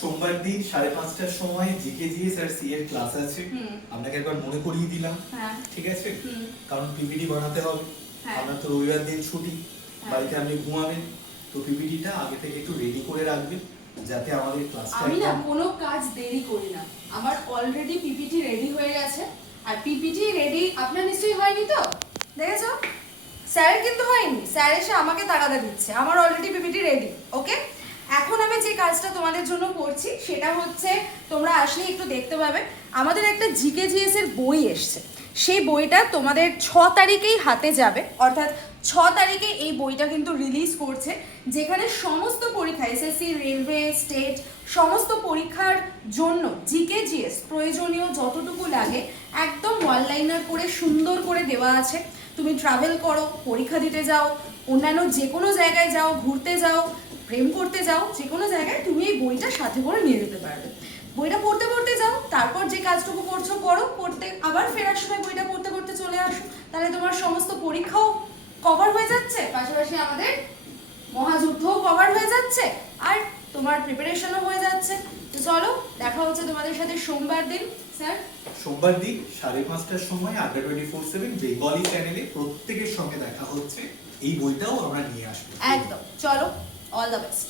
সোমবার দিন 5:30টার সময় জিকেজিএস আর সি এর ক্লাস আছে। আপনাকে একবার মনে করিয়ে দিলাম, ঠিক আছে? কারণ পিপিটি বানাতে হবে। আপনার তো রবিবার দিন ছুটি, বাড়িতে আপনি ঘুমাবেন, তো পিপিটিটা আগে থেকে একটু রেডি করে রাখবেন যাতে আমাদের ক্লাসটা আমি না কোনো কাজ দেরি করি না, আমার অলরেডি পিপিটি রেডি হয়ে গেছে। আর পিপিটি রেডি আপনার নিশ্চয়ই হয়নি তো? দেখেছো, স্যার কিন্তু হয়নি, স্যার এসে আমাকে তাগাদা দিচ্ছে, আমার অলরেডি পিপিটি রেডি। ওকে, এখন আমি যে কাজটা তোমাদের জন্য করছি সেটা হচ্ছে, তোমরা আসলে একটু দেখতে পাবে, আমাদের একটা জিকেজিএস এর বই এসছে। সেই বইটা তোমাদের 6 তারিখেই হাতে যাবে, অর্থাৎ 6 তারিখে এই বইটা কিন্তু রিলিজ করছে, যেখানে সমস্ত পরীক্ষা এসএসসি, রেলওয়ে, স্টেট সমস্ত পরীক্ষার জন্য জিকেজিএস প্রয়োজনীয় যতটুকু লাগে একদম ওয়ান লাইনার করে সুন্দর করে দেওয়া আছে। তুমি ট্রাভেল করো, পরীক্ষা দিতে যাও, অন্যান্য যে কোনো জায়গায় যাও, ঘুরতে যাও, প্রেম করতে যাও, যে কোনো জায়গায় তুমি এই বইটা সাথে করে নিয়ে যেতে পারবে। বইটা পড়তে পড়তে যাও, তারপর যে কাজটুকু করছো করো, পড়তে আবার ফেরার সময় বইটা পড়তে পড়তে চলে আসো, তাহলে তোমার সমস্ত পরীক্ষাও কভার হয়ে যাচ্ছে, পাশাপাশি আমাদের মহাযুদ্ধও কভার হয়ে যাচ্ছে, আর তোমার প্রিপারেশনও হয়ে যাচ্ছে। তো চলো, দেখা হচ্ছে তোমাদের সাথে সোমবার দিন। স্যার, সোমবার দিন 5:30টার সময় আড্ডা 24/7 বেঙ্গলি চ্যানেলে প্রত্যেকের সঙ্গে দেখা হচ্ছে। এই বইটাও আমরা নিয়ে আসবো। একদম, চলো, অল দ্য বেস্ট।